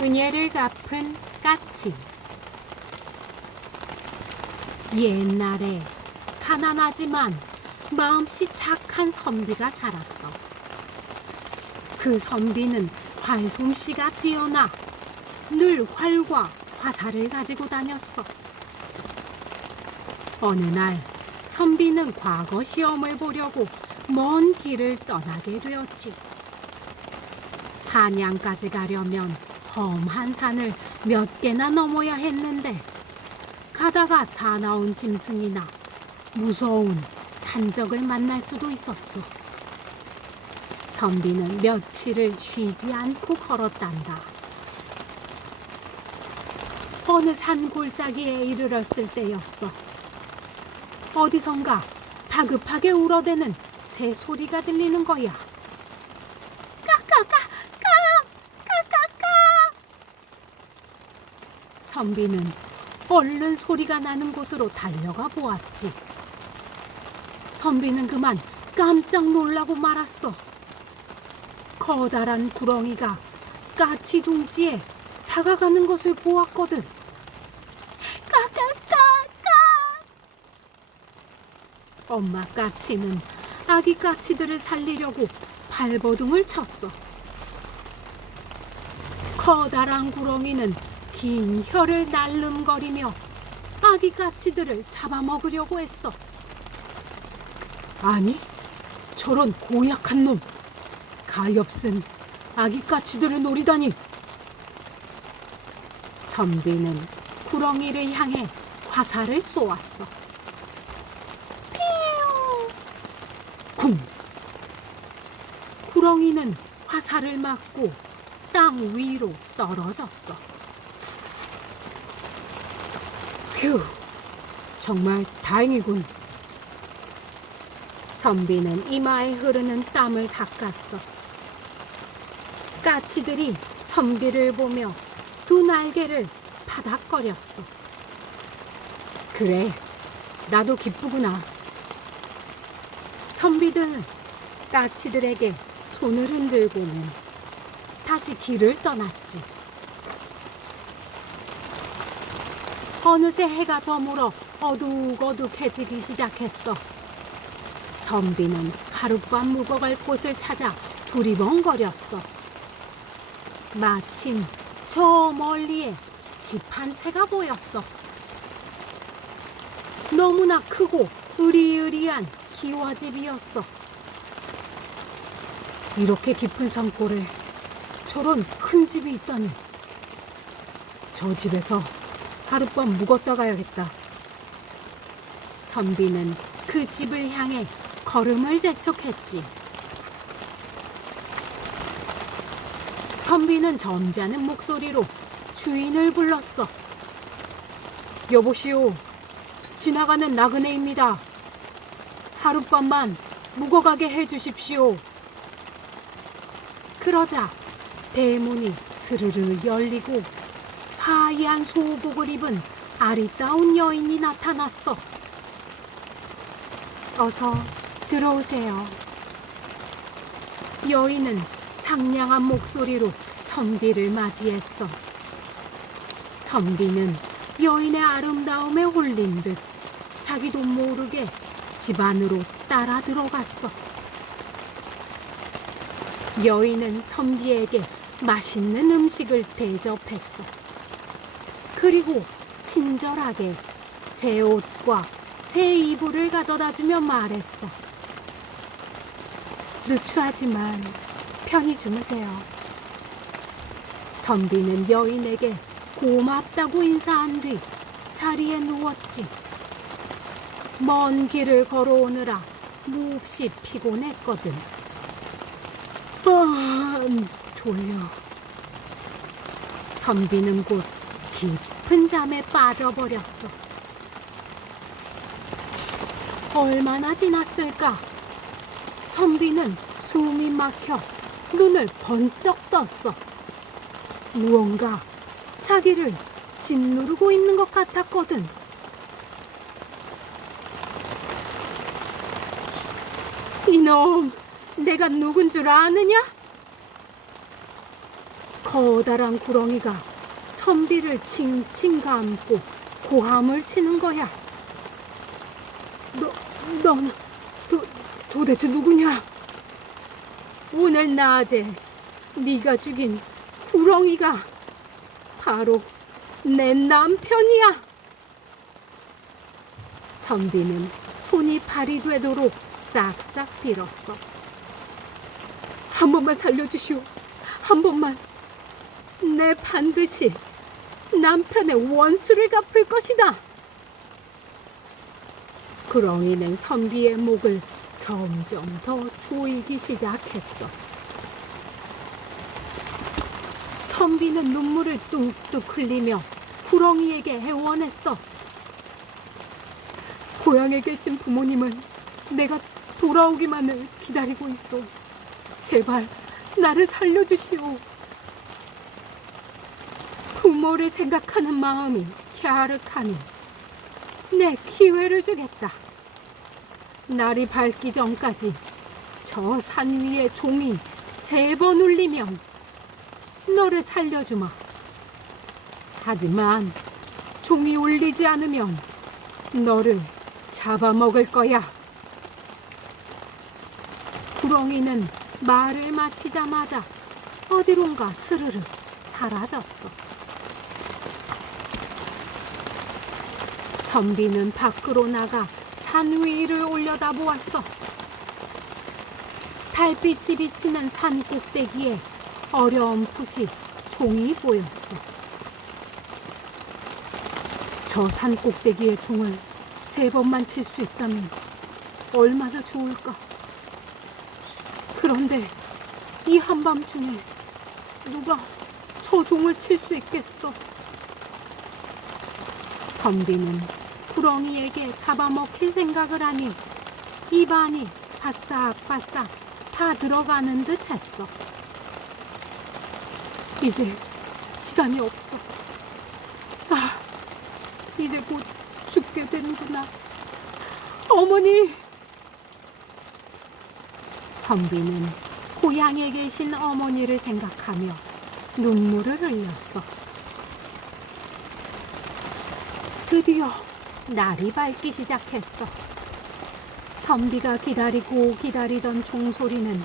은혜를 갚은 까치. 옛날에 가난하지만 마음씨 착한 선비가 살았어. 그 선비는 활솜씨가 뛰어나 늘 활과 화살을 가지고 다녔어. 어느 날 선비는 과거 시험을 보려고 먼 길을 떠나게 되었지. 한양까지 가려면 험한 산을 몇 개나 넘어야 했는데 가다가 사나운 짐승이나 무서운 산적을 만날 수도 있었어. 선비는 며칠을 쉬지 않고 걸었단다. 어느 산 골짜기에 이르렀을 때였어. 어디선가 다급하게 울어대는 새 소리가 들리는 거야. 까까까 까까까까 선비는 얼른 소리가 나는 곳으로 달려가 보았지. 선비는 그만 깜짝 놀라고 말았어. 커다란 구렁이가 까치 둥지에 다가가는 것을 보았거든. 까까까까. 엄마 까치는 아기 까치들을 살리려고 발버둥을 쳤어. 커다란 구렁이는 긴 혀를 날름거리며 아기 까치들을 잡아먹으려고 했어. 아니, 저런 고약한 놈. 가엾은 아기 까치들을 노리다니. 선비는 구렁이를 향해 화살을 쏘았어. 피우! 쿵! 구렁이는 화살을 맞고 땅 위로 떨어졌어. 휴, 정말 다행이군. 선비는 이마에 흐르는 땀을 닦았어. 까치들이 선비를 보며 두 날개를 파닥거렸어. 그래, 나도 기쁘구나. 선비들은 까치들에게 손을 흔들고는 다시 길을 떠났지. 어느새 해가 저물어 어둑어둑해지기 시작했어. 선비는 하룻밤 묵어갈 곳을 찾아 두리번거렸어. 마침 저 멀리에 집 한 채가 보였어. 너무나 크고 으리으리한 기와집이었어. 이렇게 깊은 산골에 저런 큰 집이 있다니. 저 집에서 하룻밤 묵었다 가야겠다. 선비는 그 집을 향해 걸음을 재촉했지. 선비는 점잖은 목소리로 주인을 불렀어. 여보시오, 지나가는 나그네입니다. 하룻밤만 묵어가게 해주십시오. 그러자 대문이 스르르 열리고 하얀 소복을 입은 아리따운 여인이 나타났어. 어서 들어오세요. 여인은 상냥한 목소리로 선비를 맞이했어. 선비는 여인의 아름다움에 홀린 듯 자기도 모르게 집 안으로 따라 들어갔어. 여인은 선비에게 맛있는 음식을 대접했어. 그리고 친절하게 새 옷과 새 이불을 가져다 주며 말했어. 누추하지만 편히 주무세요. 선비는 여인에게 고맙다고 인사한 뒤 자리에 누웠지. 먼 길을 걸어오느라 몹시 피곤했거든. 아, 졸려. 선비는 곧 깊은 잠에 빠져버렸어. 얼마나 지났을까? 선비는 숨이 막혀 눈을 번쩍 떴어. 무언가 자기를 짓누르고 있는 것 같았거든. 이놈, 내가 누군 줄 아느냐? 커다란 구렁이가 선비를 칭 칭 감고 고함을 치는 거야. 너, 넌 도, 도대체 누구냐? 오늘 낮에 네가 죽인 구렁이가 바로 내 남편이야. 선비는 손이 발이 되도록 싹싹 빌었어. 한 번만 살려주시오. 한 번만. 내 반드시 남편의 원수를 갚을 것이다. 구렁이는 선비의 목을 점점 더 조이기 시작했어. 선비는 눈물을 뚝뚝 흘리며 구렁이에게 애원했어. 고향에 계신 부모님은 내가 돌아오기만을 기다리고 있어. 제발 나를 살려주시오. 부모를 생각하는 마음이 갸륵하니 내 기회를 주겠다. 날이 밝기 전까지 저 산 위에 종이 세 번 울리면 너를 살려주마. 하지만 종이 울리지 않으면 너를 잡아먹을 거야. 구렁이는 말을 마치자마자 어디론가 스르르 사라졌어. 선비는 밖으로 나가 산 위를 올려다보았어. 달빛이 비치는 산 꼭대기에 어렴풋이 종이 보였어. 저 산 꼭대기의 종을 세 번만 칠 수 있다면 얼마나 좋을까. 그런데 이 한밤중에 누가 저 종을 칠 수 있겠어? 선비는 구렁이에게 잡아먹힐 생각을 하니 입안이 바싹바싹 다 들어가는 듯 했어. 이제 시간이 없어. 아, 이제 곧 죽게 되는구나. 어머니! 선비는 고향에 계신 어머니를 생각하며 눈물을 흘렸어. 드디어 날이 밝기 시작했어. 선비가 기다리고 기다리던 종소리는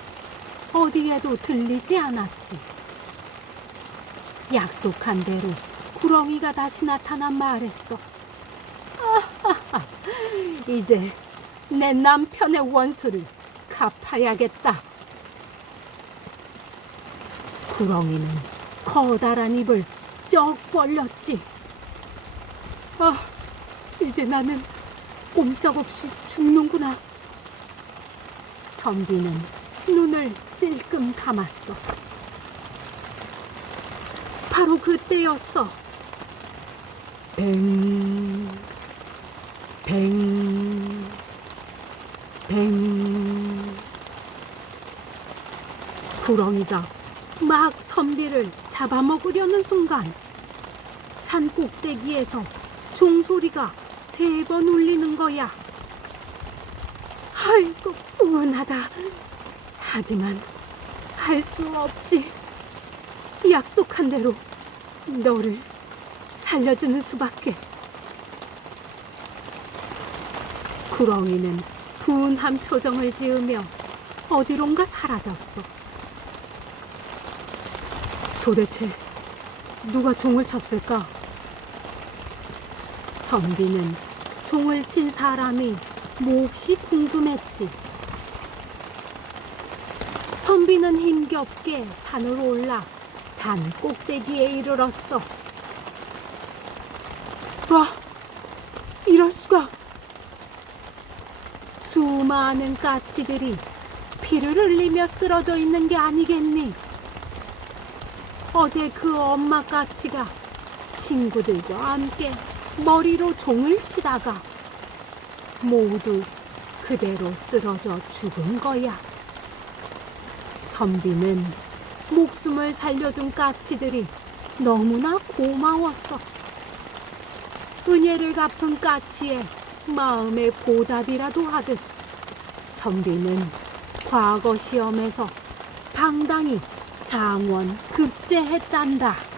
어디에도 들리지 않았지. 약속한 대로 구렁이가 다시 나타나 말했어. 아하하, 이제 내 남편의 원수를 갚아야겠다. 구렁이는 커다란 입을 쩍 벌렸지. 아, 이제 나는 꼼짝없이 죽는구나. 선비는 눈을 찔끔 감았어. 바로 그때였어. 뱅, 뱅, 뱅. 구렁이가 막 선비를 잡아먹으려는 순간 산 꼭대기에서 종소리가 세 번 울리는 거야. 아이고, 은하다. 하지만 할 수 없지. 약속한 대로 너를 살려주는 수밖에. 구렁이는 분한 표정을 지으며 어디론가 사라졌어. 도대체 누가 종을 쳤을까? 선비는 종을 친 사람이 몹시 궁금했지. 선비는 힘겹게 산을 올라 산 꼭대기에 이르렀어. 와, 이럴 수가. 수많은 까치들이 피를 흘리며 쓰러져 있는 게 아니겠니? 어제 그 엄마 까치가 친구들과 함께 머리로 종을 치다가 모두 그대로 쓰러져 죽은 거야. 선비는 목숨을 살려준 까치들이 너무나 고마웠어. 은혜를 갚은 까치의 마음의 보답이라도 하듯 선비는 과거 시험에서 당당히 장원 급제했단다.